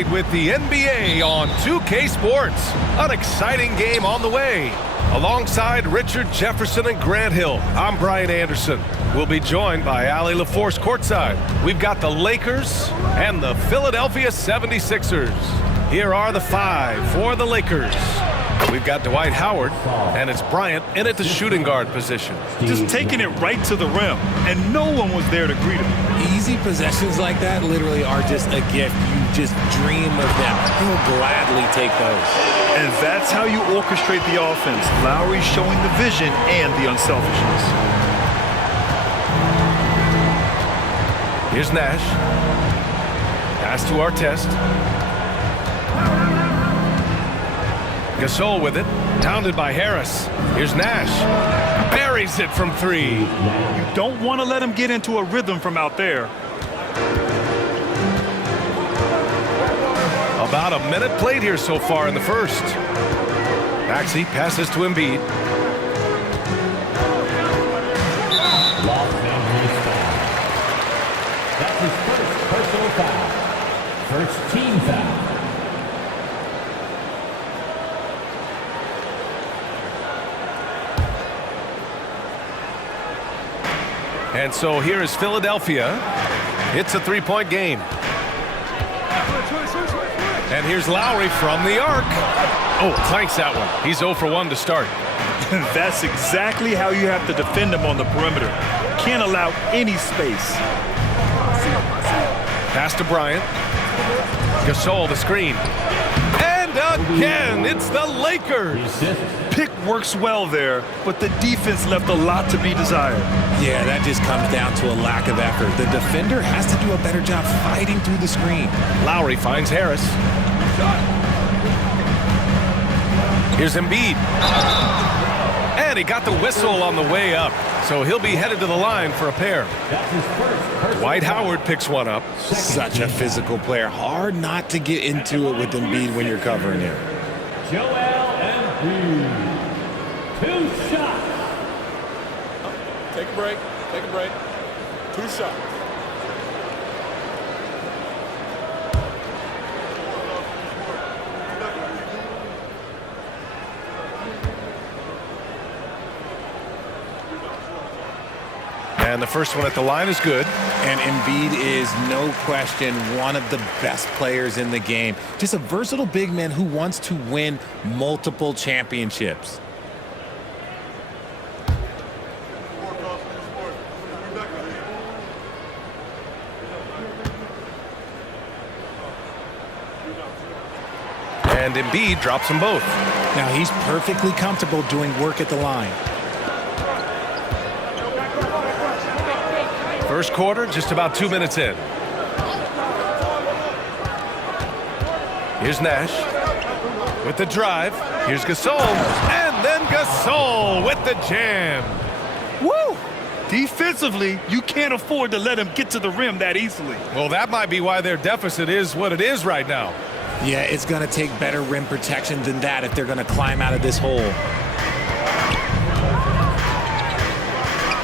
tonight with the NBA on 2K Sports. An exciting game on the way. Alongside Richard Jefferson and Grant Hill, I'm Brian Anderson. We'll be joined by Allie LaForce courtside. We've got the Lakers and the Philadelphia 76ers. Here are the five for the Lakers. We've got Dwight Howard, and it's Bryant in at the shooting guard position. Just taking it right to the rim, and no one was there to greet him. Easy possessions like that literally are just a gift. You just dream of them. He'll gladly take those. And that's how you orchestrate the offense. Lowry showing the vision and the unselfishness. Here's Nash. Pass to Artest. Gasol with it. Pounded by Harris. Here's Nash. Buries it from three. You don't want to let him get into a rhythm from out there. About a minute played here so far in the first. Maxey passes to Embiid. That's his first personal foul. First team foul. And so here is Philadelphia. It's a three-point game. And here's Lowry from the arc. Oh, clanks that one. He's 0 for 1 to start. That's exactly how you have to defend him on the perimeter. Can't allow any space. Pass to Bryant. Gasol, the screen. And again, it's the Lakers. Pick works well there, but the defense left a lot to be desired. Yeah, that just comes down to a lack of effort. The defender has to do a better job fighting through the screen. Lowry finds Harris. Here's Embiid. And he got the whistle on the way up. So he'll be headed to the line for a pair. Dwight Howard picks one up. Such a physical player. Hard not to get into it with Embiid when you're covering him. Joel Embiid. 2 shots. Take a break. Take a break. 2 shots. And the first one at the line is good. And Embiid is, no question, one of the best players in the game. Just a versatile big man who wants to win multiple championships. And Embiid drops them both. Now he's perfectly comfortable doing work at the line. First quarter, just about 2 minutes in. Here's Nash with the drive. Here's Gasol. And then Gasol with the jam. Woo! Defensively, you can't afford to let him get to the rim that easily. Well, that might be why their deficit is what it is right now. Yeah, it's going to take better rim protection than that if they're going to climb out of this hole.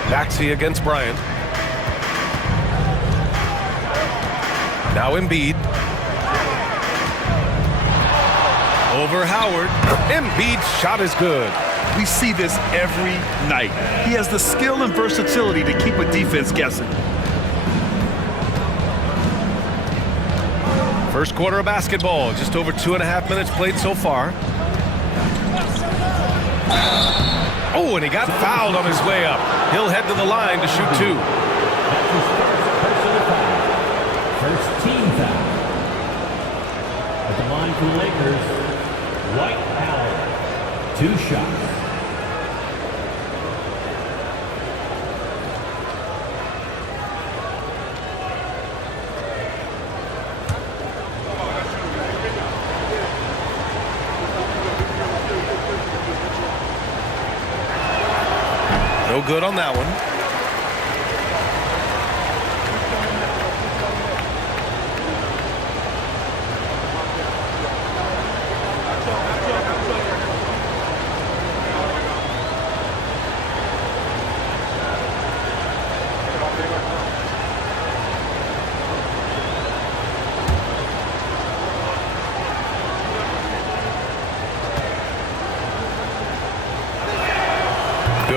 Maxey against Bryant. Now Embiid. Over Howard. Embiid's shot is good. We see this every night. He has the skill and versatility to keep a defense guessing. First quarter of basketball, just over 2.5 minutes played so far. Oh, and he got fouled on his way up. He'll head to the line to shoot 2. That's his first personal foul. First team foul. At the line for the Lakers, Dwight Howard. 2 shots. No good on that one.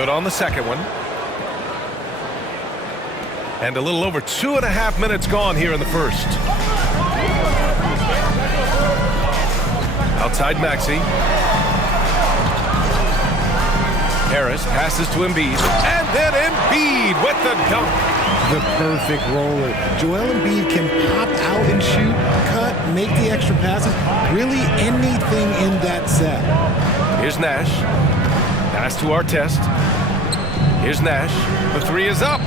Good on the second one. And a little over 2.5 minutes gone here in the first. Outside Maxey. Harris passes to Embiid. And then Embiid with the dunk. The perfect roller. Joel Embiid can pop out and shoot, cut, make the extra passes. Really anything in that set. Here's Nash. Pass to Artest. Here's Nash. The three is up.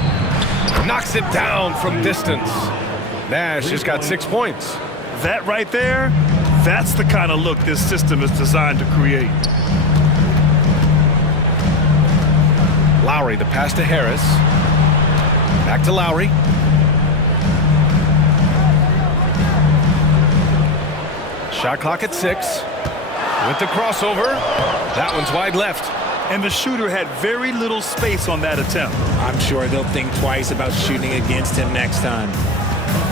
Knocks it down from distance. Nash has got 6 points. That right there, that's the kind of look this system is designed to create. Lowry, the pass to Harris. Back to Lowry. Shot clock at 6. With the crossover. That one's wide left. And the shooter had very little space on that attempt. I'm sure they'll think twice about shooting against him next time.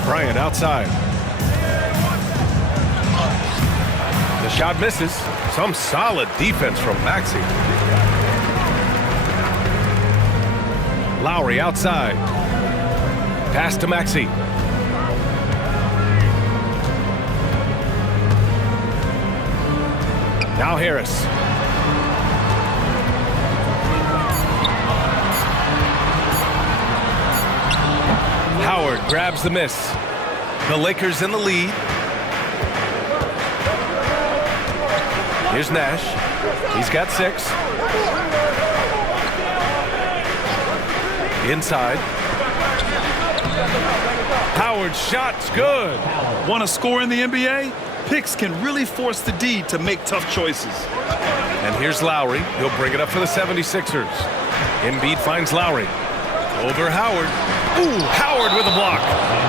Bryant outside. The shot misses. Some solid defense from Maxey. Lowry outside. Pass to Maxey. Now Harris. Howard grabs the miss. The Lakers in the lead. Here's Nash. He's got 6. Inside. Howard's shot's good. Want to score in the NBA? Picks can really force the D to make tough choices. And here's Lowry. He'll bring it up for the 76ers. Embiid finds Lowry. Over Howard. Ooh, Howard with a block.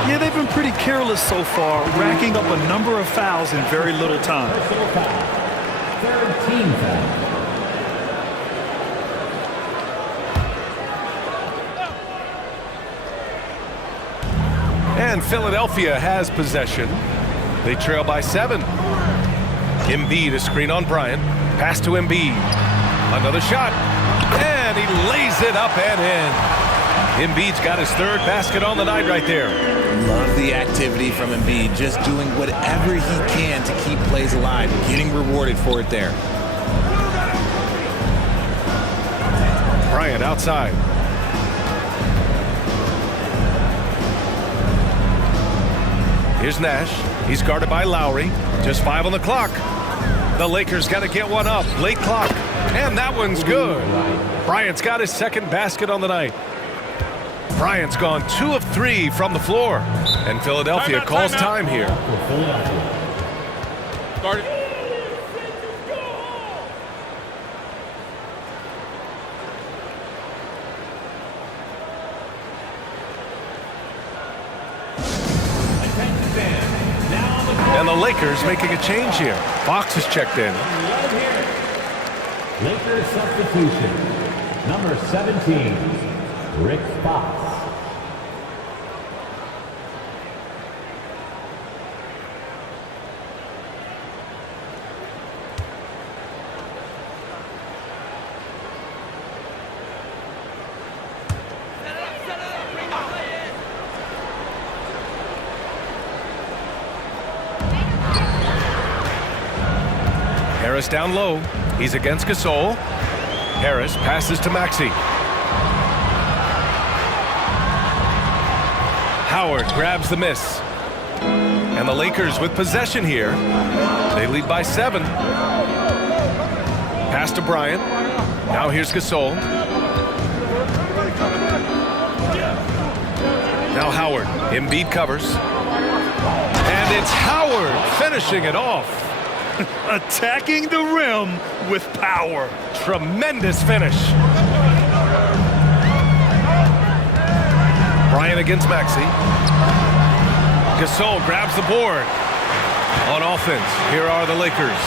Yeah, they've been pretty careless so far, racking up a number of fouls in very little time. Personal foul. Third team foul. And Philadelphia has possession. They trail by 7. Embiid, a screen on Bryant. Pass to Embiid. Another shot. And he lays it up and in. Embiid's got his 3rd basket on the night right there. Love the activity from Embiid. Just doing whatever he can to keep plays alive. Getting rewarded for it there. Bryant outside. Here's Nash. He's guarded by Lowry. Just 5 on the clock. The Lakers got to get one up. Late clock. And that one's good. Bryant's got his 2nd basket on the night. Bryant's gone 2 of 3 from the floor. And Philadelphia calls time here. Guard it. And the Lakers making a change here. Fox is checked in. Lakers substitution. Number 17, Rick Fox. Harris down low. He's against Gasol. Harris passes to Maxey. Howard grabs the miss. And the Lakers with possession here. They lead by 7. Pass to Bryant. Now here's Gasol. Now Howard. Embiid covers. And it's Howard finishing it off. Attacking the rim with power. Tremendous finish. Bryant against Maxey. Gasol grabs the board. On offense, here are the Lakers.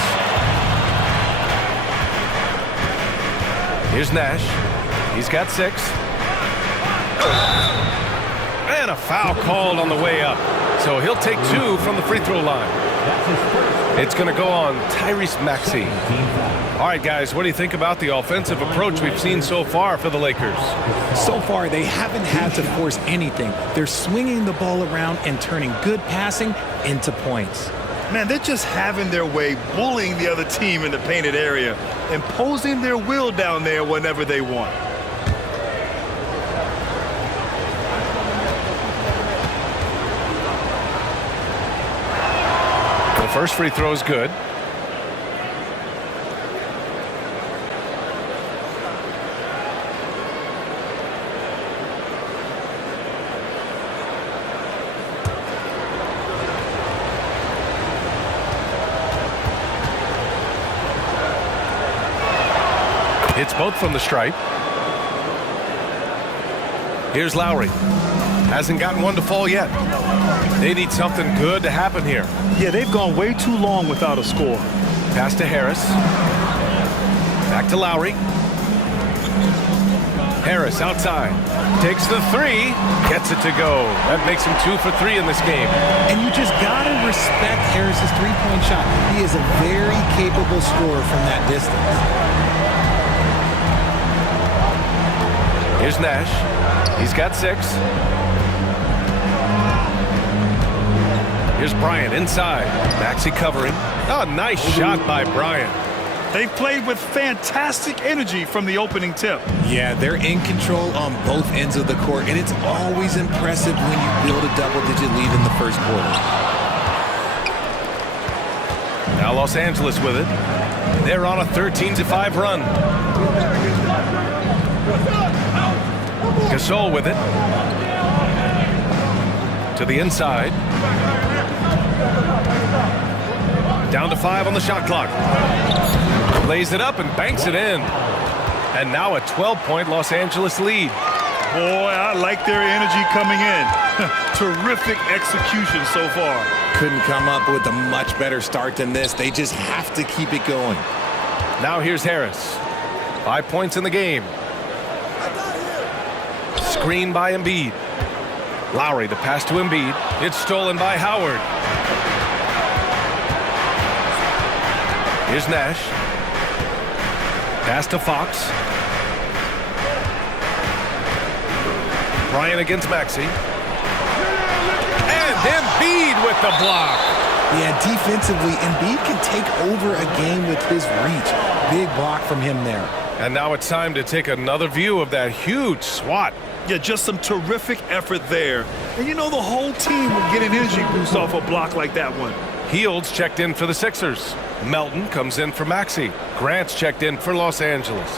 Here's Nash. He's got 6. And a foul called on the way up. So he'll take 2 from the free throw line. That's his first It's going to go on Tyrese Maxey. All right, guys, what do you think about the offensive approach we've seen so far for the Lakers? So far, they haven't had to force anything. They're swinging the ball around and turning good passing into points. Man, they're just having their way, bullying the other team in the painted area, imposing their will down there whenever they want. The first free throw is good. Hits both from the stripe. Here's Lowry. Hasn't gotten one to fall yet. They need something good to happen here. Yeah, they've gone way too long without a score. Pass to Harris. Back to Lowry. Harris outside. Takes the three. Gets it to go. That makes him 2 for 3 in this game. And you just got to respect Harris's three-point shot. He is a very capable scorer from that distance. Here's Nash. He's got 6. Here's Bryant inside. Maxey covering. Oh, nice shot by Bryant. They've played with fantastic energy from the opening tip. Yeah, they're in control on both ends of the court, and it's always impressive when you build a double-digit lead in the first quarter. Now Los Angeles with it. They're on a 13-5 run. Gasol with it. To the inside. Down to 5 on the shot clock. Lays it up and banks it in. And now a 12-point Los Angeles lead. Boy, I like their energy coming in. Terrific execution so far. Couldn't come up with a much better start than this. They just have to keep it going. Now here's Harris. 5 points in the game. Screen by Embiid. Lowry, the pass to Embiid. It's stolen by Howard. Here's Nash. Pass to Fox. Bryant against Maxey. And Embiid with the block. Yeah, defensively, Embiid can take over a game with his reach. Big block from him there. And now it's time to take another view of that huge swat. Yeah, just some terrific effort there. And you know the whole team will get an energy boost off a block like that one. Hields checked in for the Sixers. Melton comes in for Maxey. Grant's checked in for Los Angeles.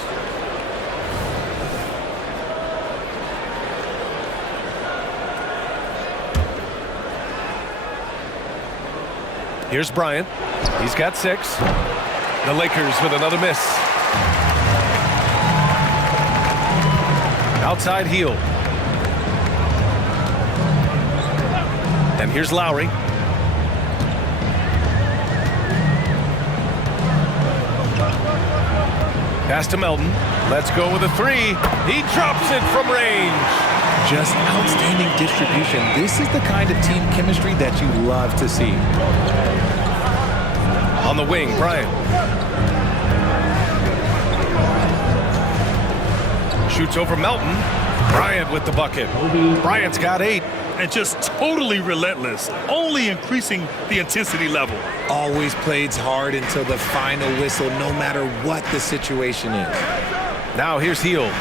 Here's Bryant. He's got 6. The Lakers with another miss. Outside Hield. And here's Lowry. Pass to Melton. Let's go with a 3. He drops it from range. Just outstanding distribution. This is the kind of team chemistry that you love to see. On the wing, Bryant. Shoots over Melton. Bryant with the bucket. Bryant's got 8. And just totally relentless, only increasing the intensity level. Always plays hard until the final whistle, no matter what the situation is. Now here's Hield.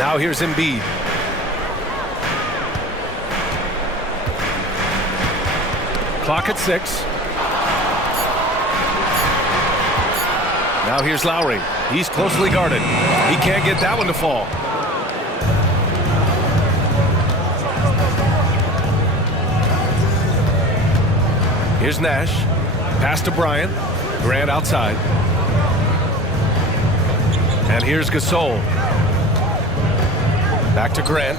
Now here's Embiid. Clock at 6. Now here's Lowry. He's closely guarded. He can't get that one to fall. Here's Nash. Pass to Bryant. Grant outside. And here's Gasol. Back to Grant.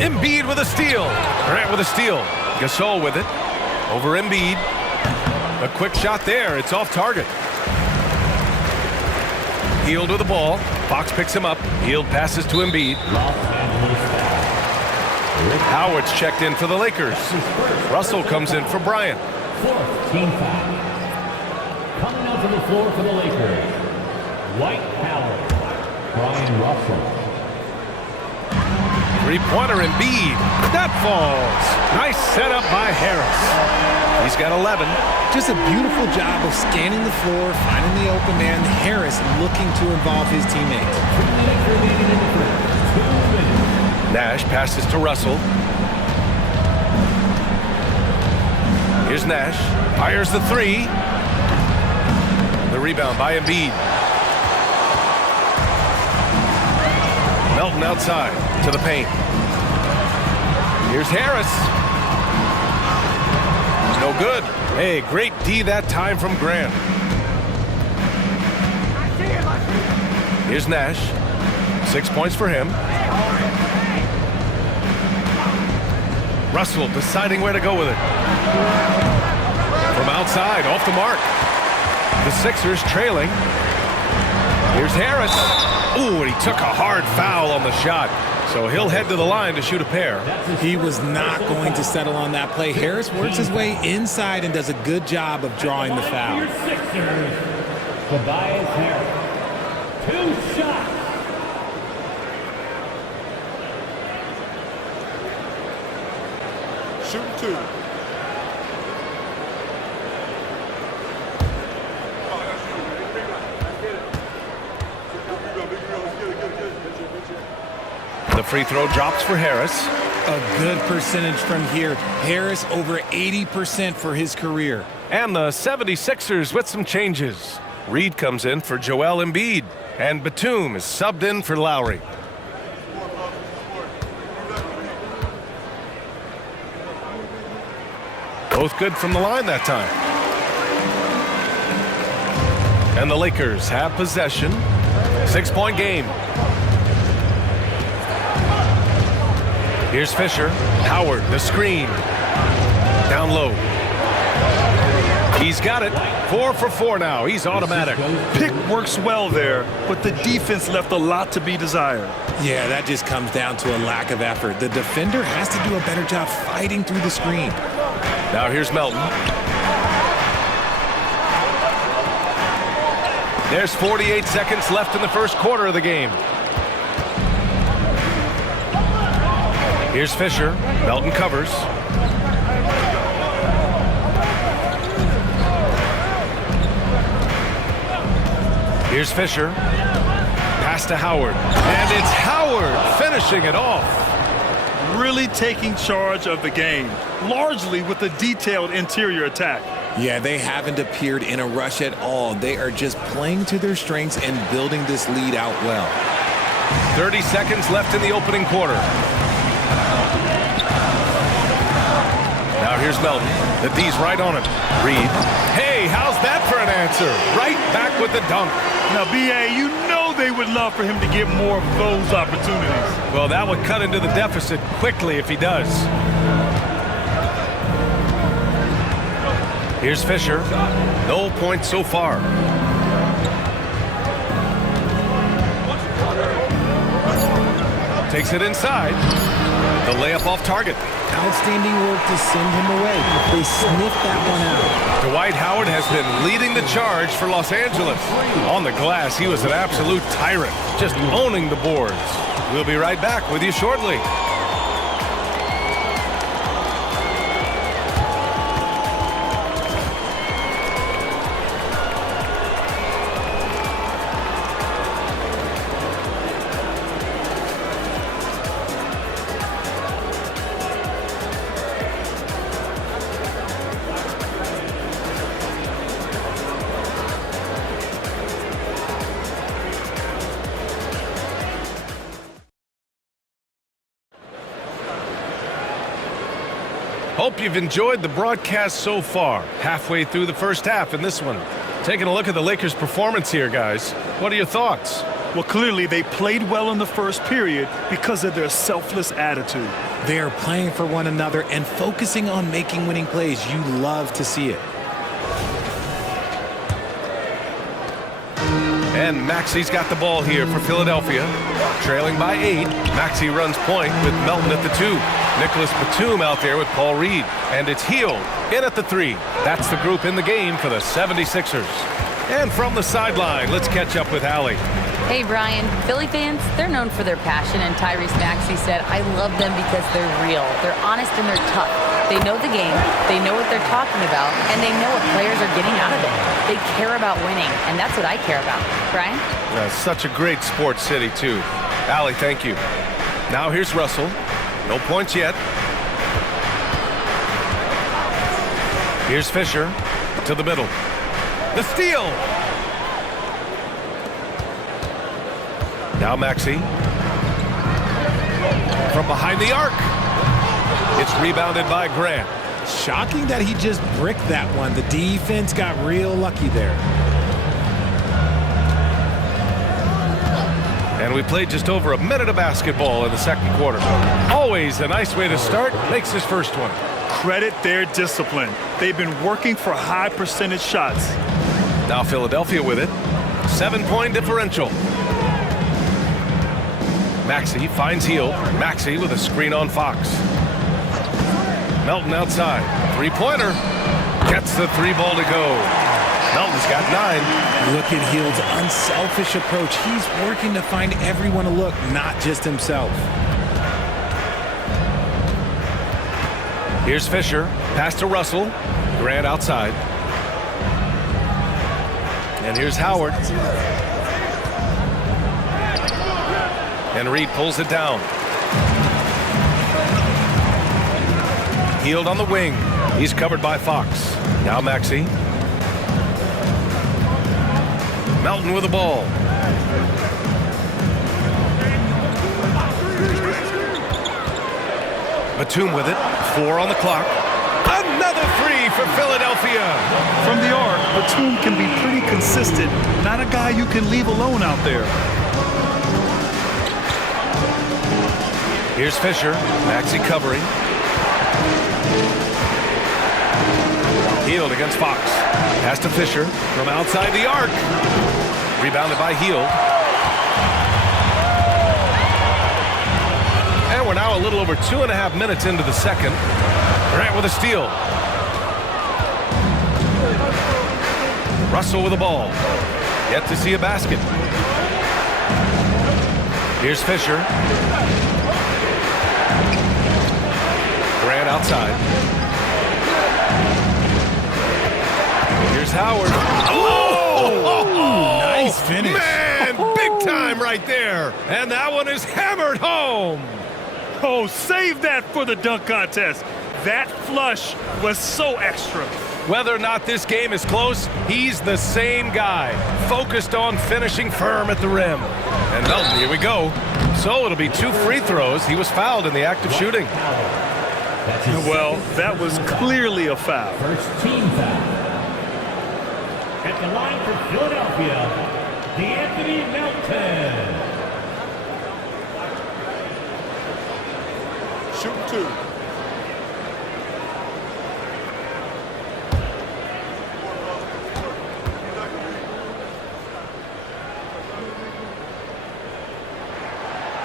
Embiid with a steal. Grant with a steal. Gasol with it. Over Embiid. A quick shot there. It's off target. Hield with the ball. Fox picks him up. Hield passes to Embiid. Howard's checked in for the Lakers. Russell comes in for Bryant. Fourth team foul. Coming out to the floor for the Lakers, Dwight Howard, Brian Russell. Three-pointer Embiid. That falls. Nice setup by Harris. He's got 11. Just a beautiful job of scanning the floor, finding the open man. Harris looking to involve his teammates. 2 minutes remaining in the first. 2 minutes. Nash passes to Russell. Here's Nash. Fires the three. The rebound by Embiid. Melton outside to the paint. Here's Harris. No good. Hey, great D that time from Grant. Here's Nash. 6 points for him. Russell deciding where to go with it. From outside, off the mark. The Sixers trailing. Here's Harris. Ooh, and he took a hard foul on the shot. So he'll head to the line to shoot a pair. He was not going to settle on that play. Harris works his way inside and does a good job of drawing the foul. Sixers, Tobias Harris. 2 shots. Shooting 2. The free throw drops for Harris. A good percentage from here. Harris over 80% for his career. And the 76ers with some changes. Reed comes in for Joel Embiid. And Batum is subbed in for Lowry. Both good from the line that time. And the Lakers have possession. 6-point game. Here's Fisher. Howard, the screen. Down low. He's got it. 4 for 4 now. He's automatic. Pick works well there, but the defense left a lot to be desired. Yeah, that just comes down to a lack of effort. The defender has to do a better job fighting through the screen. Now here's Melton. There's 48 seconds left in the first quarter of the game. Here's Fisher. Melton covers. Here's Fisher. Pass to Howard. And it's Howard finishing it off. Really taking charge of the game, largely with a detailed interior attack. Yeah, they haven't appeared in a rush at all. They are just playing to their strengths and building this lead out well. 30 seconds left in the opening quarter. Now here's Melton. The D's right on him. Reed. Hey, how's that for an answer? Right back with the dunk. Now, B.A., you know they would love for him to get more of those opportunities. Well, that would cut into the deficit quickly if he does. Here's Fisher. No points so far. Takes it inside. The layup off target. Outstanding work to send him away. They sniffed that one out. Dwight Howard has been leading the charge for Los Angeles. On the glass, he was an absolute tyrant, just owning the boards. We'll be right back with you shortly. Hope you've enjoyed the broadcast so far. Halfway through the first half in this one. Taking a look at the Lakers' performance here, guys. What are your thoughts? Well, clearly they played well in the first period because of their selfless attitude. They are playing for one another and focusing on making winning plays. You love to see it. And Maxi's got the ball here for Philadelphia. Trailing by 8. Maxi runs point with Melton at the 2. Nicholas Batum out there with Paul Reed. And it's Hield in at the 3. That's the group in the game for the 76ers. And from the sideline, let's catch up with Allie. Hey, Brian. Philly fans, they're known for their passion, and Tyrese Maxey said, I love them because they're real. They're honest and they're tough. They know the game, they know what they're talking about, and they know what players are getting out of it. They care about winning, and that's what I care about. Brian? Such a great sports city, too. Allie, thank you. Now here's Russell. No points yet. Here's Fisher to the middle. The steal. Now Maxey. From behind the arc. It's rebounded by Grant. Shocking that he just bricked that one. The defense got real lucky there. And we played just over a minute of basketball in the second quarter. Always a nice way to start. Makes his first one. Credit their discipline. They've been working for high percentage shots. Now Philadelphia with it. 7-point differential. Maxey finds Hield. Maxey with a screen on Fox. Melton outside. Three-pointer. Gets the 3-ball to go. Melton's got 9. Look at Hield's unselfish approach. He's working to find everyone to look, not just himself. Here's Fisher. Pass to Russell. Grant outside. And here's Howard. And Reed pulls it down. Hield on the wing. He's covered by Fox. Now Maxey. Melton with the ball. Batum with it. 4 on the clock. Another 3 for Philadelphia. From the arc, Batum can be pretty consistent. Not a guy you can leave alone out there. Here's Fisher. Maxey covering. Hield against Fox. Pass to Fisher from outside the arc. Rebounded by Hield. And we're now a little over 2.5 minutes into the second. Grant with a steal. Russell with the ball. Yet to see a basket. Here's Fisher. Grant outside. Here's Howard. Oh! Nice finish. Man, big time right there. And that one is hammered home. Oh, save that for the dunk contest. That flush was so extra. Whether or not this game is close, he's the same guy, focused on finishing firm at the rim. And Melton, here we go. So it'll be 2 free throws. He was fouled in the act of shooting. Well, that was clearly a foul. First team foul. At the line for Philadelphia, DeAnthony Melton. Shoot 2.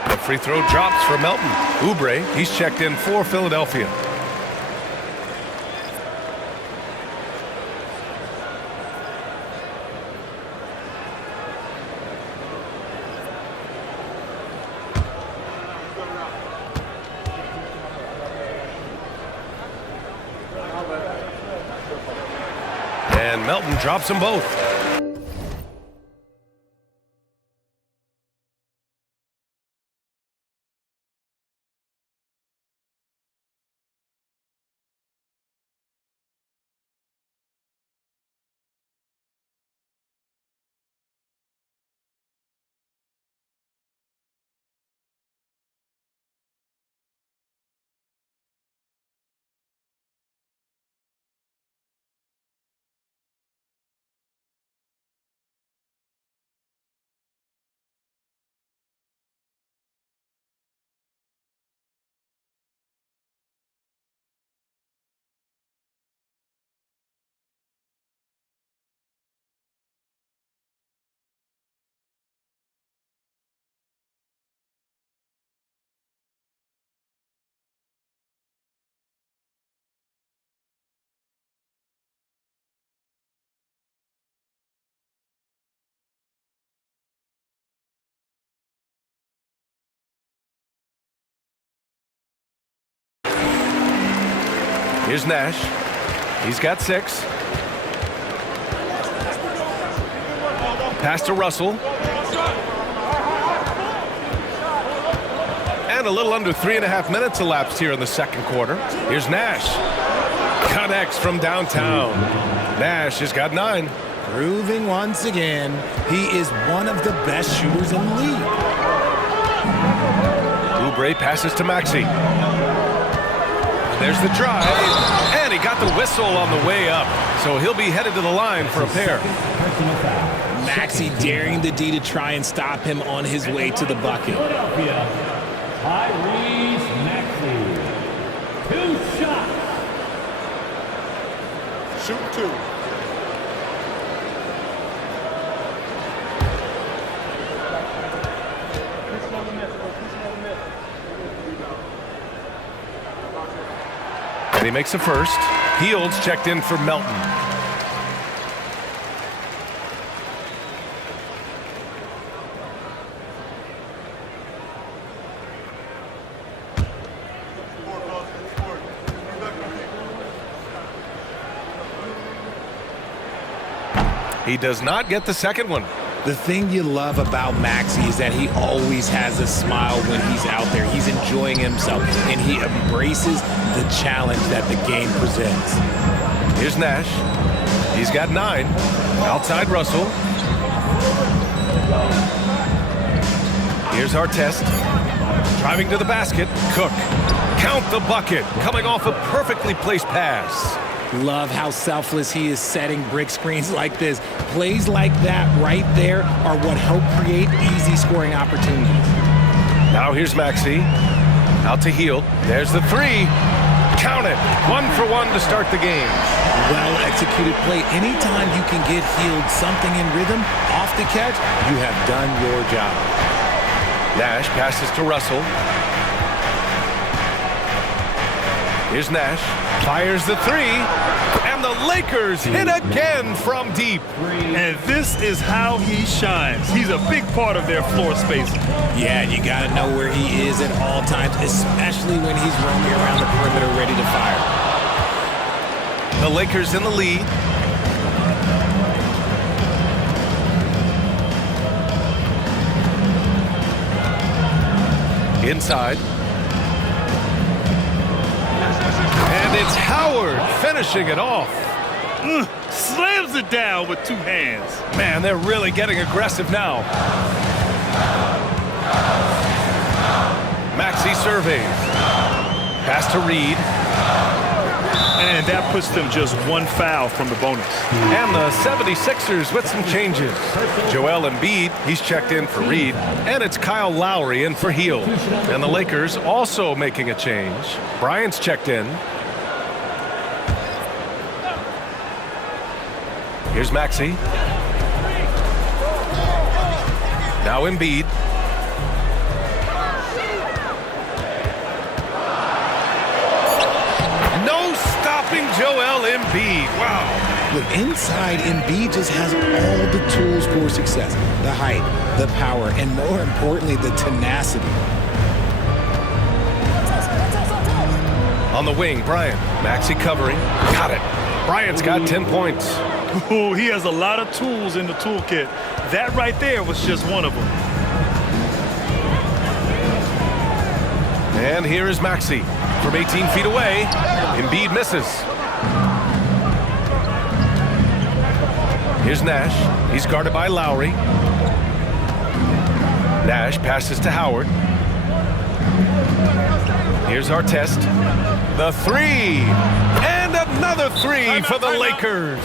The free throw drops for Melton. Oubre, he's checked in for Philadelphia. And Melton drops them both. Here's Nash. He's got 6. Pass to Russell. And a little under 3.5 minutes elapsed here in the second quarter. Here's Nash. Connects from downtown. Nash has got 9. Proving once again, he is one of the best shooters in the league. Oubre passes to Maxey. There's the drive, and he got the whistle on the way up. So he'll be headed to the line for a pair. Maxey daring the D to try and stop him on his way to the bucket. Philadelphia, Tyrese Maxey. 2 shots. Shoot 2. And he makes a first. Fields checked in for Melton. He does not get the second one. The thing you love about Maxey is that he always has a smile when he's out there. He's enjoying himself, and he embraces the challenge that the game presents. Here's Nash. He's got 9. Outside Russell. Here's Artest. Driving to the basket. Cook. Count the bucket. Coming off a perfectly placed pass. Love how selfless he is setting brick screens like this. Plays like that right there are what help create easy scoring opportunities. Now here's Maxey. Out to Hield. There's the 3. Count it. 1 for 1 to start the game. Well-executed play. Anytime you can get Hield something in rhythm off the catch, you have done your job. Nash passes to Russell. Here's Nash. Fires the 3. And the Lakers hit again from deep. And this is how he shines. He's a big part of their floor space. Yeah, you got to know where he is at all times, especially when he's roaming around the perimeter ready to fire. The Lakers in the lead. Inside. And it's Howard finishing it off. Slams it down with 2 hands. Man, they're really getting aggressive now. Maxey surveys. Pass to Reed. And that puts them just 1 foul from the bonus. And the 76ers with some changes. Joel Embiid, he's checked in for Reed. And it's Kyle Lowry in for Hield. And the Lakers also making a change. Bryant's checked in. Here's Maxey. Now Embiid. No stopping Joel Embiid. Wow. Look, inside, Embiid just has all the tools for success. The height, the power, and more importantly, the tenacity. On the wing, Bryant. Maxey covering. Got it. Bryant's got 10 points. Ooh, he has a lot of tools in the toolkit. That right there was just one of them. And here is Maxey from 18 feet away. Embiid misses. Here's Nash. He's guarded by Lowry. Nash passes to Howard. Here's Artest. The 3. And another 3 for the Lakers.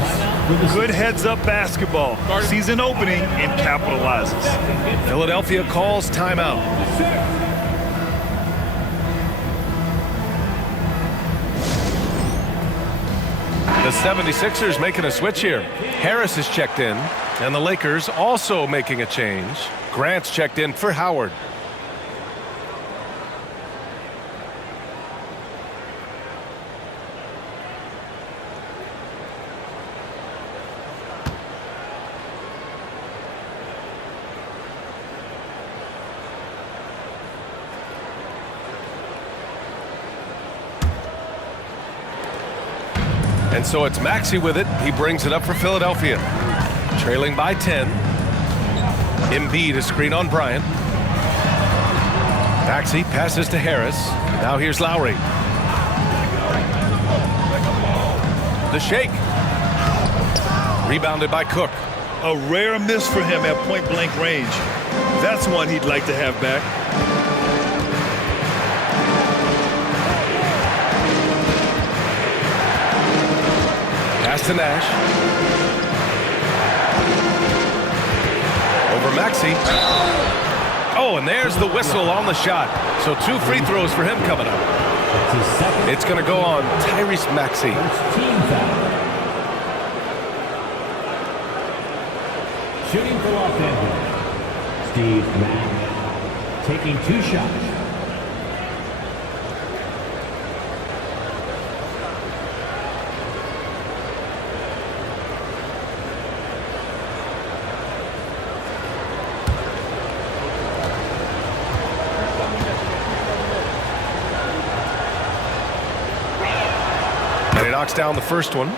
Good heads-up basketball. Season opening and capitalizes. Philadelphia calls timeout. The 76ers making a switch here. Harris is checked in, and the Lakers also making a change. Grant's checked in for Howard. And so it's Maxey with it. He brings it up for Philadelphia. Trailing by 10. Embiid a screen on Bryant. Maxey passes to Harris. Now here's Lowry. The shake. Rebounded by Cook. A rare miss for him at point-blank range. That's one he'd like to have back. Pass to Nash. Over Maxey. Oh, and there's the whistle on the shot. So 2 free throws for him coming up. That's his second. It's going to go on Tyrese Maxey. First team foul. Shooting for Los Angeles, Steve Nash, taking 2 shots. And he knocks down the first one.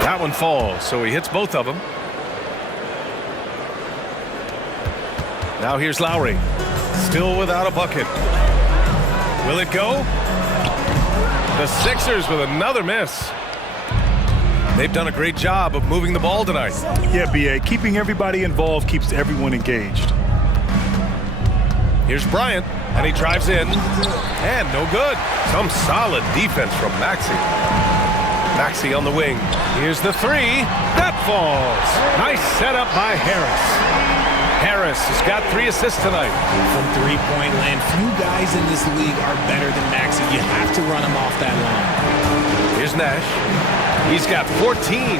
That one falls, so he hits both of them. Now here's Lowry. Still without a bucket. Will it go? The Sixers with another miss. They've done a great job of moving the ball tonight. Yeah, B.A., keeping everybody involved keeps everyone engaged. Here's Bryant, and he drives in. And no good. Some solid defense from Maxey. Maxey on the wing. Here's the 3. That falls. Nice setup by Harris. Harris has got 3 assists tonight. From three-point land, few guys in this league are better than Maxey. You have to run him off that line. Here's Nash. He's got 14.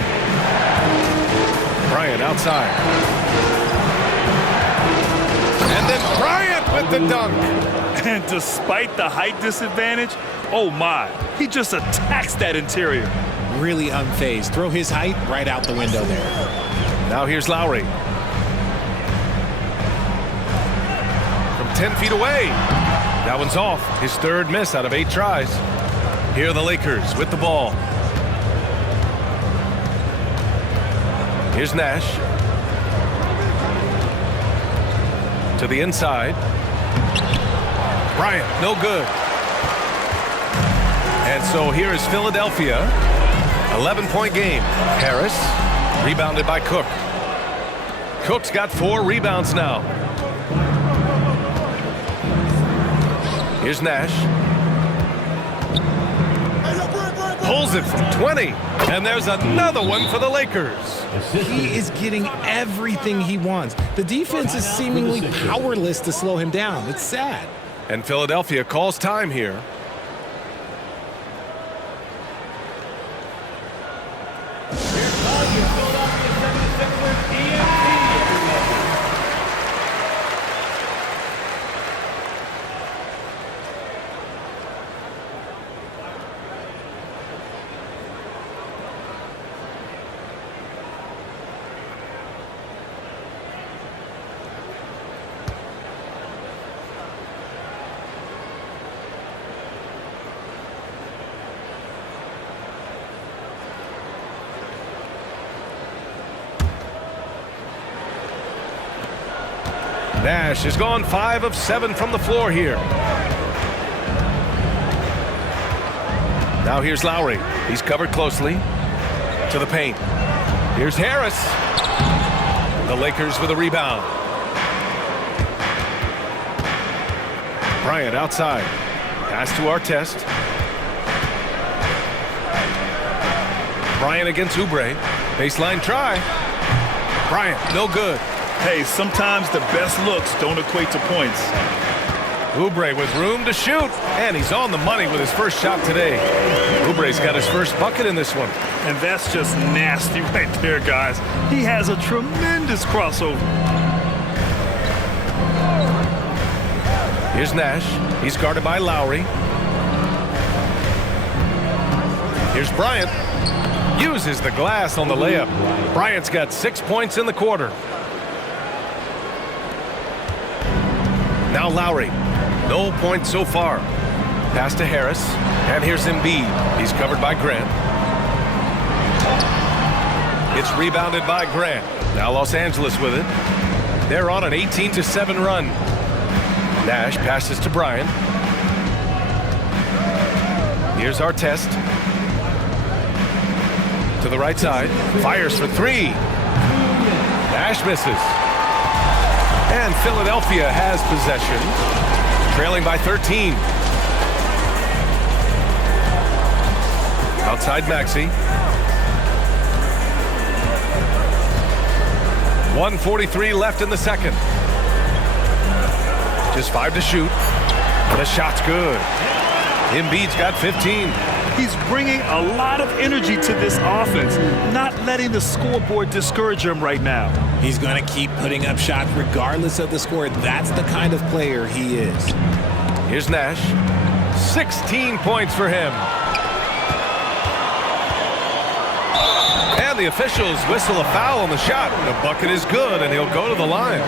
Bryant outside. And then Bryant with the dunk. And despite the height disadvantage, oh my, he just attacks that interior. Really unfazed. Throw his height right out the window there. Now here's Lowry. From 10 feet away. That one's off. His 3rd miss out of 8 tries. Here are the Lakers with the ball. Here's Nash. To the inside. Bryant, no good. And so here is Philadelphia. 11-point game. Harris, rebounded by Cook. Cook's got 4 rebounds now. Here's Nash. Pulls it from 20. And there's another one for the Lakers. He is getting everything he wants. The defense is seemingly powerless to slow him down. It's sad. And Philadelphia calls time here. Nash has gone 5 of 7 from the floor here. Now here's Lowry. He's covered closely. To the paint. Here's Harris. The Lakers with a rebound. Bryant outside. Pass to Artest. Bryant against Oubre. Baseline try. Bryant, no good. Hey, sometimes the best looks don't equate to points. Oubre with room to shoot, and he's on the money with his first shot today. Oubre's got his first bucket in this one. And that's just nasty right there, guys. He has a tremendous crossover. Here's Nash. He's guarded by Lowry. Here's Bryant. Uses the glass on the layup. Bryant's got 6 points in the quarter. Now Lowry. No points so far. Pass to Harris. And here's Embiid. He's covered by Grant. It's rebounded by Grant. Now Los Angeles with it. They're on an 18-7 run. Nash passes to Bryant. Here's Artest. To the right side. Fires for three. Nash misses. And Philadelphia has possession. Trailing by 13. Outside Maxey. 1:43 left in the second. Just 5 to shoot. The shot's good. Embiid's got 15. He's bringing a lot of energy to this offense, not letting the scoreboard discourage him right now. He's going to keep putting up shots regardless of the score. That's the kind of player he is. Here's Nash. 16 points for him. And the officials whistle a foul on the shot. The bucket is good, and he'll go to the line.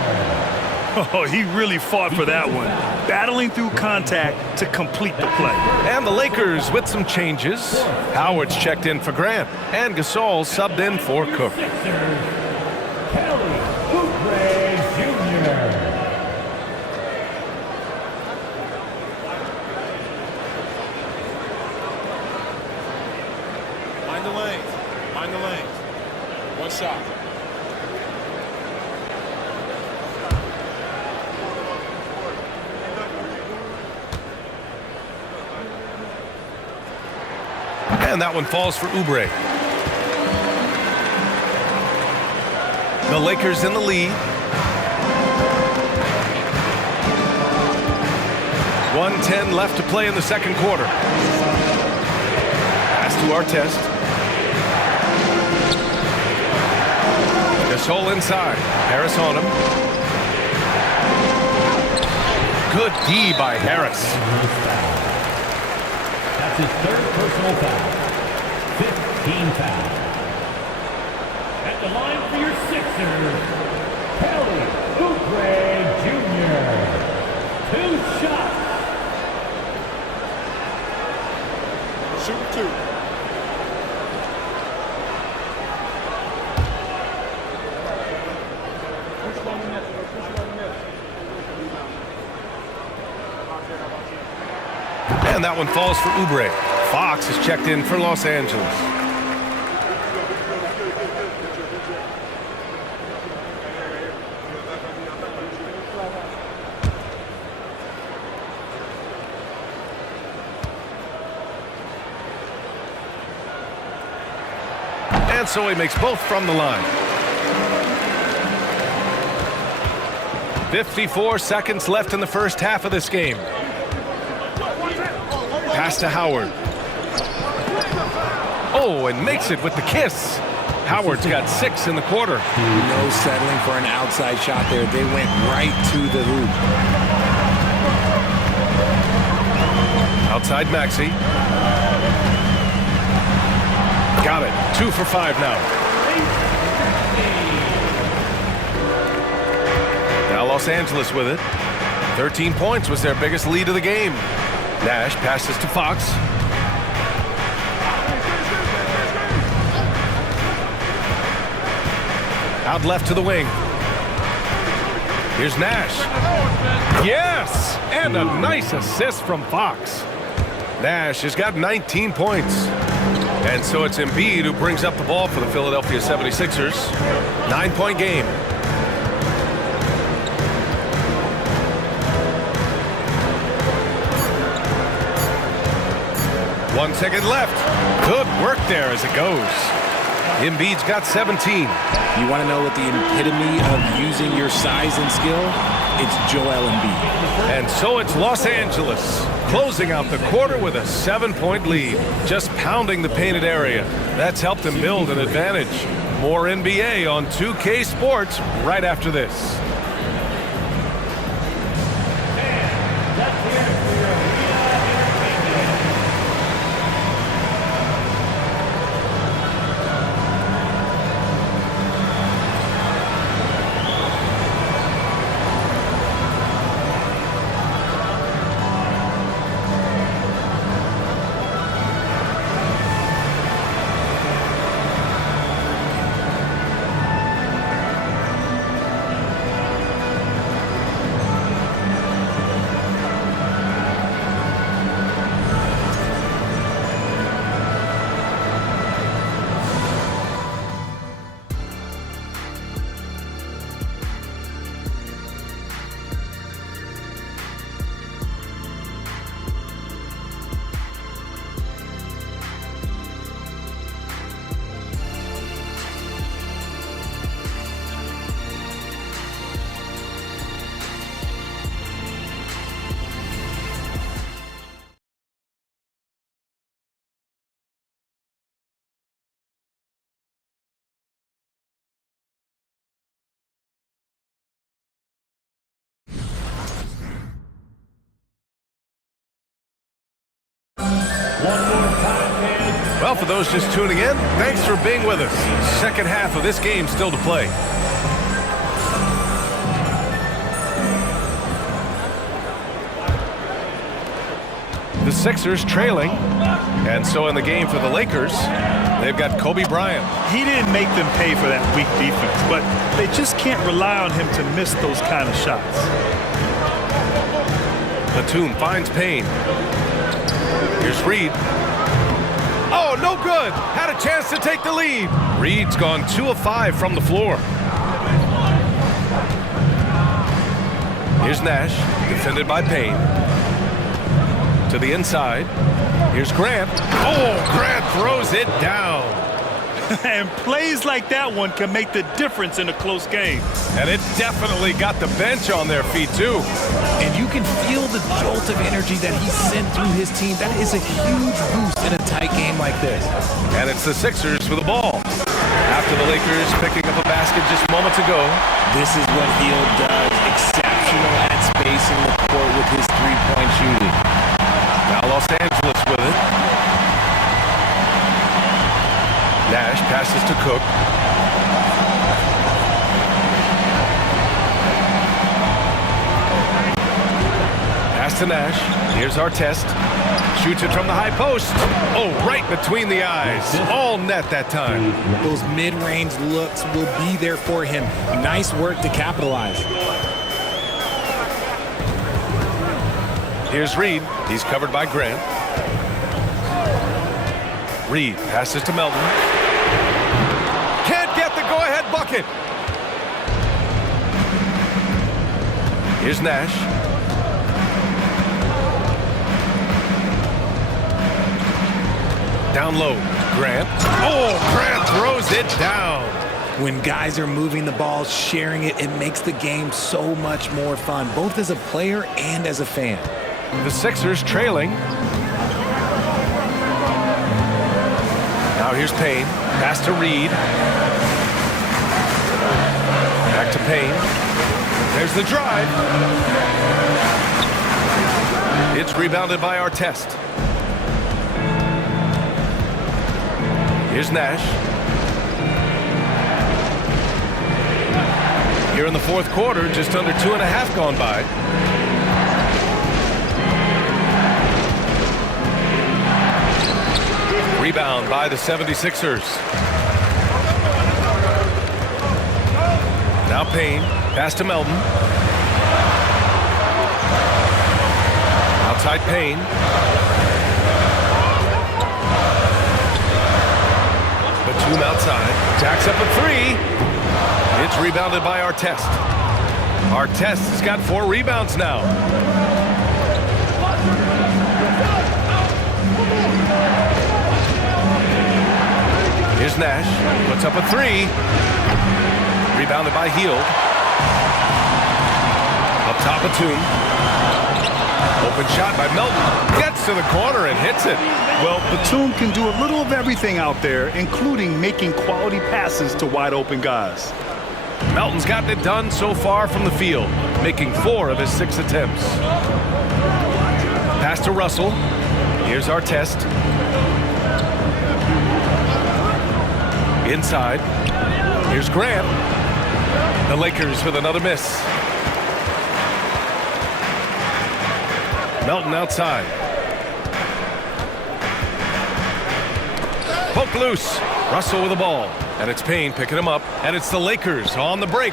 Oh, he really fought for that one, battling through contact to complete the play. And the Lakers with some changes. Howard's checked in for Grant, and Gasol subbed in for Cook. Kelly Oubre Jr. Mind the lanes. Mind the lanes. One shot. And that one falls for Oubre. The Lakers in the lead. 1:10 left to play in the second quarter. Pass to Artest. Gasol inside. Harris on him. Good D by Harris. That's his third personal foul. 15 fouls. At the line for your Sixers, Kelly Oubre Jr. 2 shots. Shoot 2. And that one falls for Oubre. Fox is checked in for Los Angeles. And so he makes both from the line. 54 seconds left in the first half of this game. Pass to Howard. Oh, and makes it with the kiss. Howard's got 6 in the quarter. No settling for an outside shot there. They went right to the hoop. Outside Maxey. Got it. 2 for 5 now. Now Los Angeles with it. 13 points was their biggest lead of the game. Nash passes to Fox. Out left to the wing. Here's Nash. Yes! And a nice assist from Fox. Nash has got 19 points. And so it's Embiid who brings up the ball for the Philadelphia 76ers. 9-point game. One second left. Good work there as it goes. Embiid's got 17. You want to know what the epitome of using your size and skill? It's Joel Embiid. And so it's Los Angeles closing out the quarter with a 7-point lead, just pounding the painted area. That's helped them build an advantage. More NBA on 2K Sports right after this. One more time, fans. Well, for those just tuning in, thanks for being with us. Second half of this game still to play. The Sixers trailing, and so in the game for the Lakers, they've got Kobe Bryant. He didn't make them pay for that weak defense, but they just can't rely on him to miss those kind of shots. Batum finds Payne. Here's Reed. Oh, no good. Had a chance to take the lead. Reed's gone 2 of 5 from the floor. Here's Nash, defended by Payne. To the inside. Here's Grant. Oh, Grant throws it down. And plays like that one can make the difference in a close game. And it definitely got the bench on their feet, too. And you can feel the jolt of energy that he sent through his team. That is a huge boost in a tight game like this. And it's the Sixers with the ball. After the Lakers picking up a basket just moments ago. This is what Hield does. Exceptional at spacing the court with his three-point shooting. Now Los Angeles with it. Nash passes to Cook. Pass to Nash. Here's Artest. Shoots it from the high post. Oh, right between the eyes. All net that time. Those mid-range looks will be there for him. Nice work to capitalize. Here's Reed. He's covered by Grant. Reed passes to Melton. Can't get the go-ahead bucket. Here's Nash. Down low. Grant. Oh, Grant throws it down. When guys are moving the ball, sharing it, it makes the game so much more fun, both as a player and as a fan. The Sixers trailing. Now here's Payne. Pass to Reed. Back to Payne. There's the drive. It's rebounded by Artest. Here's Nash. Here in the fourth quarter, just under 2.5 gone by. Rebound by the 76ers. Now Payne. Pass to Melton. Outside Payne. Batum outside. Jacks up a three. It's rebounded by Artest. Artest has got 4 rebounds now. Here's Nash. Puts up a 3. Rebounded by Hield. Up top of Batum. Open shot by Melton. Gets to the corner and hits it. Well, Batum can do a little of everything out there, including making quality passes to wide open guys. Melton's gotten it done so far from the field, making 4 of his 6 attempts. Pass to Russell. Here's Artest. Inside. Here's Grant. The Lakers with another miss. Melton outside. Poke loose. Russell with the ball. And it's Payne picking him up. And it's the Lakers on the break.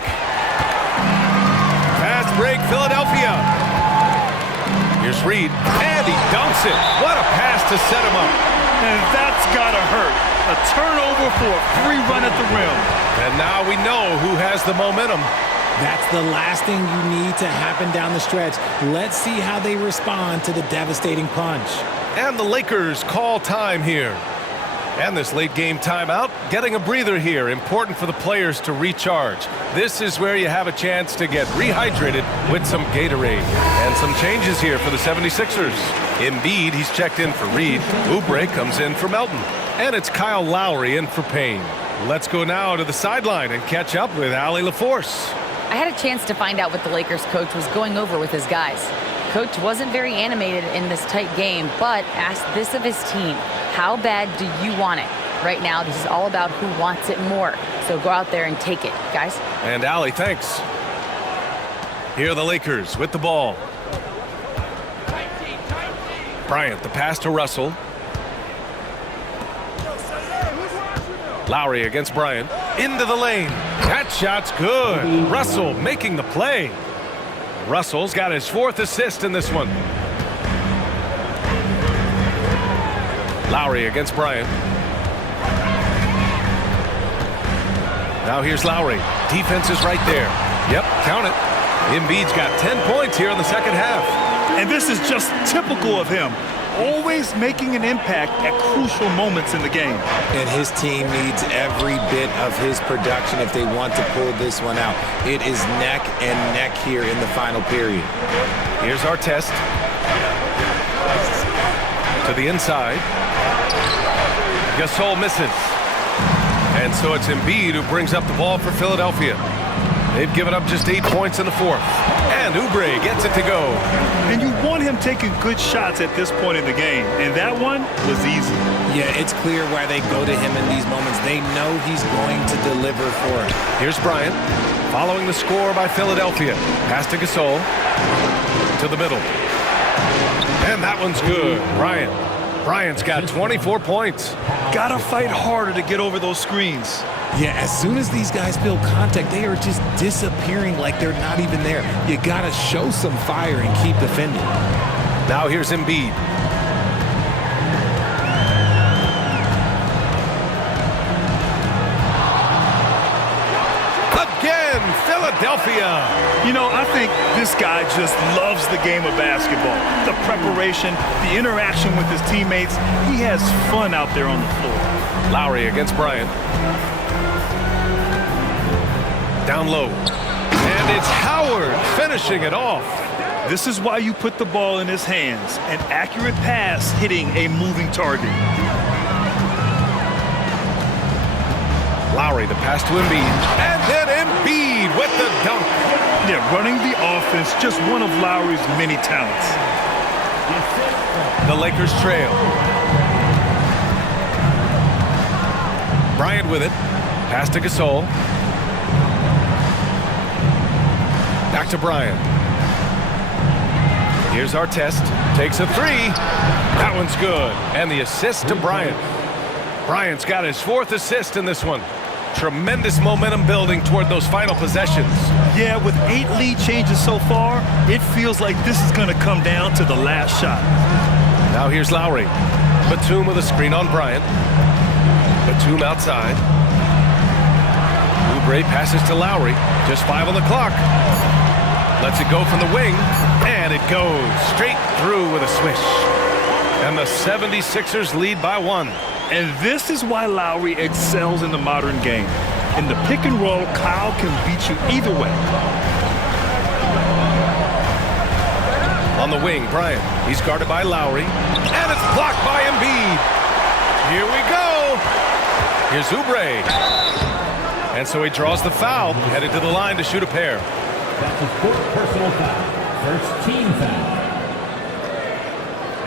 Fast break, Philadelphia. Here's Reed. And he dunks it. What a pass to set him up. And that's gotta hurt. A turnover for a free run at the rim. And now we know who has the momentum. That's the last thing you need to happen down the stretch. Let's see how they respond to the devastating punch. And the Lakers call time here. And this late game timeout, getting a breather here. Important for the players to recharge. This is where you have a chance to get rehydrated with some Gatorade. And some changes here for the 76ers. Embiid, he's checked in for Reed. Oubre comes in for Melton. And it's Kyle Lowry in for Payne. Let's go now to the sideline and catch up with Allie LaForce. I had a chance to find out what the Lakers coach was going over with his guys. Coach wasn't very animated in this tight game, but asked this of his team: how bad do you want it? Right now, this is all about who wants it more. So go out there and take it, guys. And Allie, thanks. Here are the Lakers with the ball. Bryant, the pass to Russell. Lowry against Bryant. Into the lane. That shot's good. Russell making the play. Russell's got his 4th assist in this one. Lowry against Bryant. Now here's Lowry. Defense is right there. Yep, count it. Embiid's got 10 points here in the second half. And this is just typical of him. Always making an impact at crucial moments in the game. And his team needs every bit of his production if they want to pull this one out. It is neck and neck here in the final period. Here's our test. To the inside. Gasol misses. And so it's Embiid who brings up the ball for Philadelphia. They've given up just 8 points in the 4th. And Oubre gets it to go. And you want him taking good shots at this point in the game. And that one was easy. Yeah, it's clear why they go to him in these moments. They know he's going to deliver for him. Here's Bryant, following the score by Philadelphia. Pass to Gasol. To the middle. And that one's good. Bryant's got 24 points. Gotta fight harder to get over those screens. Yeah, as soon as these guys build contact, they are just disappearing like they're not even there. You gotta show some fire and keep defending. Now here's Embiid. Again, Philadelphia. You know, I think this guy just loves the game of basketball. The preparation, the interaction with his teammates. He has fun out there on the floor. Lowry against Bryant. Down low. And it's Howard finishing it off. This is why you put the ball in his hands. An accurate pass hitting a moving target. Lowry, the pass to Embiid. And then Embiid with the dunk. Yeah, running the offense, just one of Lowry's many talents. The Lakers trail. Bryant with it. Pass to Gasol. Back to Bryant. Here's our test. Takes a 3. That one's good. And the assist to Bryant. Bryant's got his 4th assist in this one. Tremendous momentum building toward those final possessions. Yeah, with 8 lead changes so far, it feels like this is going to come down to the last shot. Now here's Lowry. Batum with a screen on Bryant. Batum outside. Oubre passes to Lowry. Just 5 on the clock. Lets it go from the wing, and it goes straight through with a swish. And the 76ers lead by 1. And this is why Lowry excels in the modern game. In the pick and roll, Kyle can beat you either way. On the wing, Bryant. He's guarded by Lowry, and it's blocked by Embiid. Here we go. Here's Oubre. And so he draws the foul, headed to the line to shoot a pair. That's his 4th personal foul. First team foul.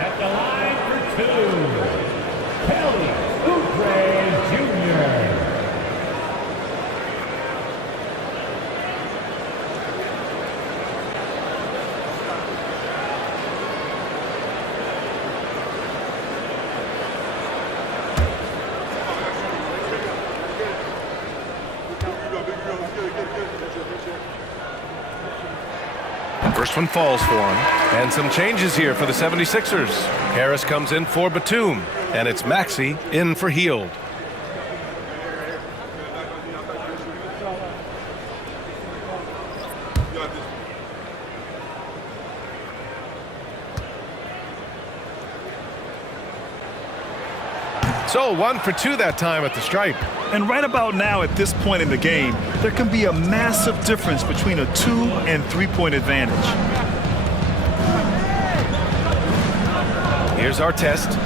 At the line for 2, Kelly Oubre Jr. First one falls for him. And some changes here for the 76ers. Harris comes in for Batum. And it's Maxey in for Hield. So 1 for 2 that time at the stripe. And right about now at this point in the game, there can be a massive difference between a 2- and 3-point advantage. Here's our test.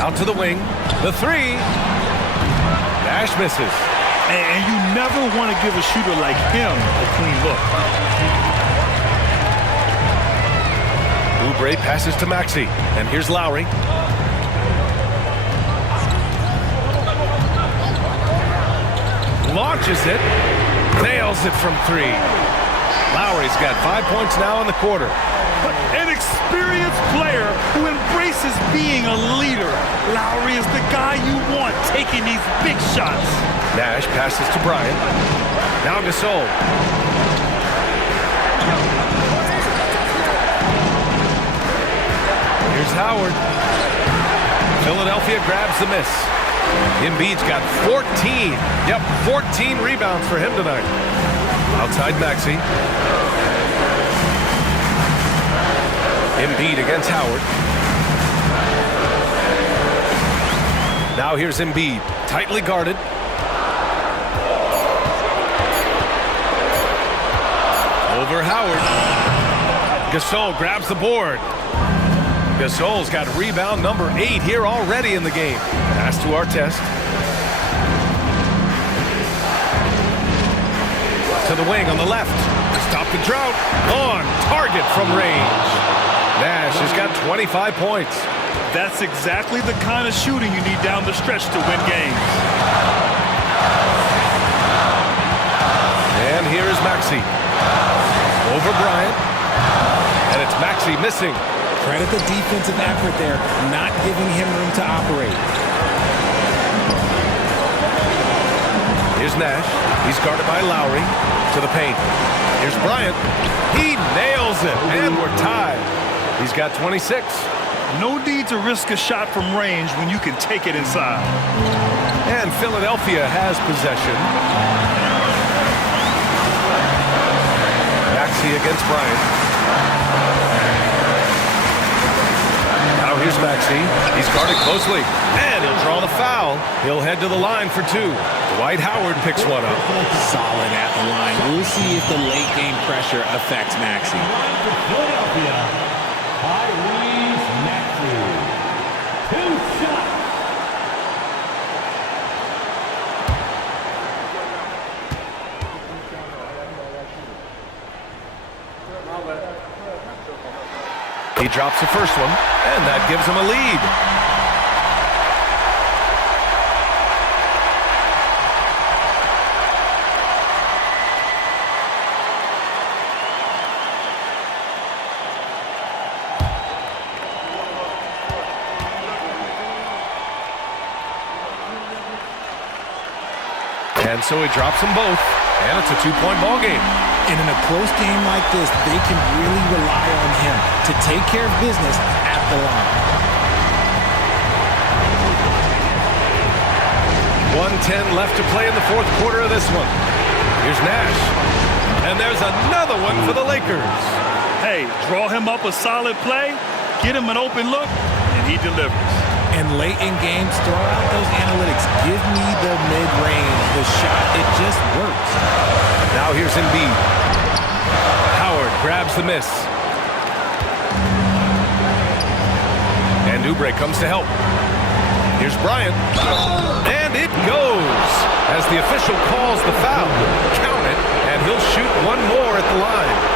Out to the wing. The 3. Nash misses. And you never want to give a shooter like him a clean look. Oubre passes to Maxey. And here's Lowry. Launches it. Nails it from 3. Lowry's got 5 points now in the quarter. An experienced player who embraces being a leader. Lowry is the guy you want taking these big shots. Nash passes to Bryant. Now Gasol. Here's Howard. Philadelphia grabs the miss. Embiid's got 14. Yep, 14 rebounds for him tonight. Outside Maxey. Embiid against Howard. Now here's Embiid, tightly guarded. Over Howard. Gasol grabs the board. Gasol's got rebound number 8 here already in the game. Pass to Artest. To the wing on the left. Stop the drought. On target from range. Nash has got 25 points. That's exactly the kind of shooting you need down the stretch to win games. And here is Maxey. Over Bryant. And it's Maxey missing. Credit the defensive effort there, not giving him room to operate. Here's Nash. He's guarded by Lowry. To the paint. Here's Bryant. He nails it. And we're tied. He's got 26. No need to risk a shot from range when you can take it inside. And Philadelphia has possession. Maxey against Bryant. Now here's Maxey. He's guarded closely. And he'll draw the foul. He'll head to the line for 2. Dwight Howard picks one up. Solid at the line. We'll see if the late game pressure affects Maxey. Philadelphia, Tyrese Maxey. 2 shots. He drops the first one, and that gives him a lead. And so he drops them both, and it's a 2-point ball game. And in a close game like this, they can really rely on him to take care of business at the line. 1:10 left to play in the fourth quarter of this one. Here's Nash. And there's another one for the Lakers. Hey, draw him up a solid play, get him an open look, and he delivers. And late in games, throw out those analytics. Give me the mid-range, the shot. It just works. Now here's Embiid. Howard grabs the miss. And Oubre comes to help. Here's Bryant. And it goes as the official calls the foul. Count it, and he'll shoot one more at the line.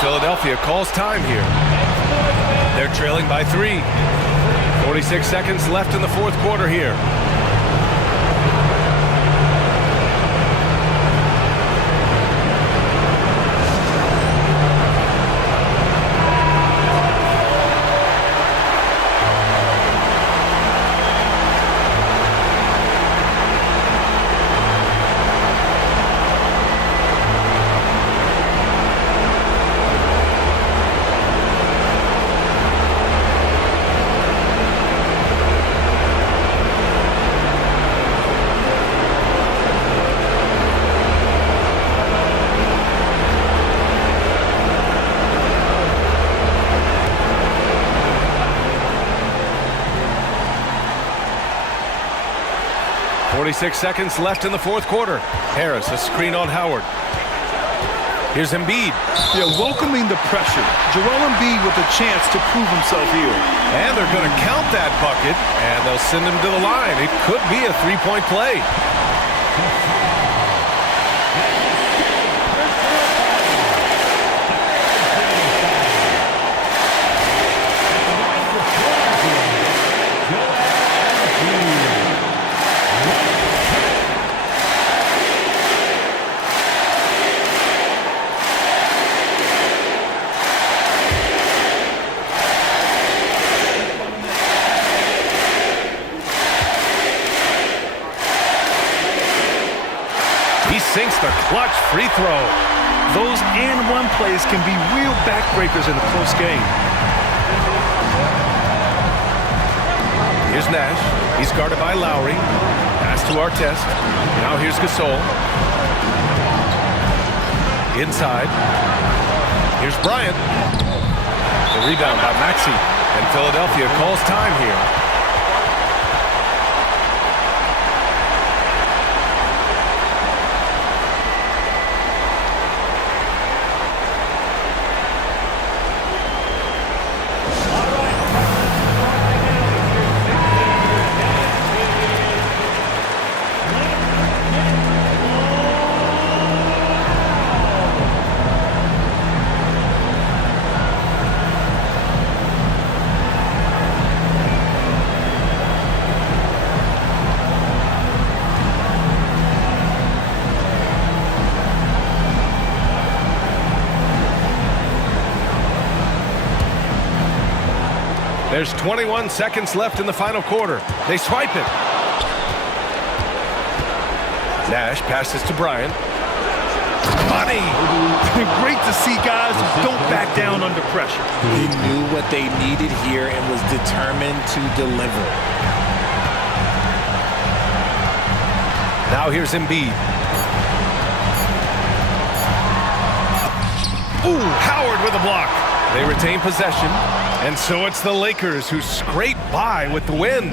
Philadelphia calls time here. They're trailing by 3. 46 seconds left in the fourth quarter here. 26 seconds left in the fourth quarter. Harris, a screen on Howard. Here's Embiid. Yeah, welcoming the pressure. Joel Embiid with a chance to prove himself here. And they're going to count that bucket, and they'll send him to the line. It could be a three-point play. He sinks the clutch free throw. Those and-one plays can be real backbreakers in a close game. Here's Nash. He's guarded by Lowry. Pass to Artest. Now here's Gasol. Inside. Here's Bryant. The rebound by Maxey. And Philadelphia calls time here. There's 21 seconds left in the final quarter. They swipe it. Nash passes to Bryant. Money! Great to see guys who don't back down under pressure. He knew what they needed here and was determined to deliver. Now here's Embiid. Ooh, Howard with a block. They retain possession. And so it's the Lakers who scrape by with the win.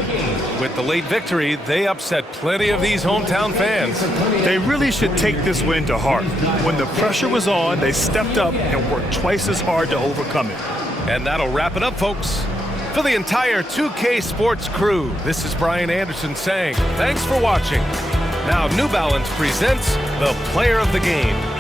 With the late victory, they upset plenty of these hometown fans. They really should take this win to heart. When the pressure was on, they stepped up and worked twice as hard to overcome it. And that'll wrap it up, folks. For the entire 2K Sports crew, this is Brian Anderson saying thanks for watching. Now New Balance presents the Player of the Game.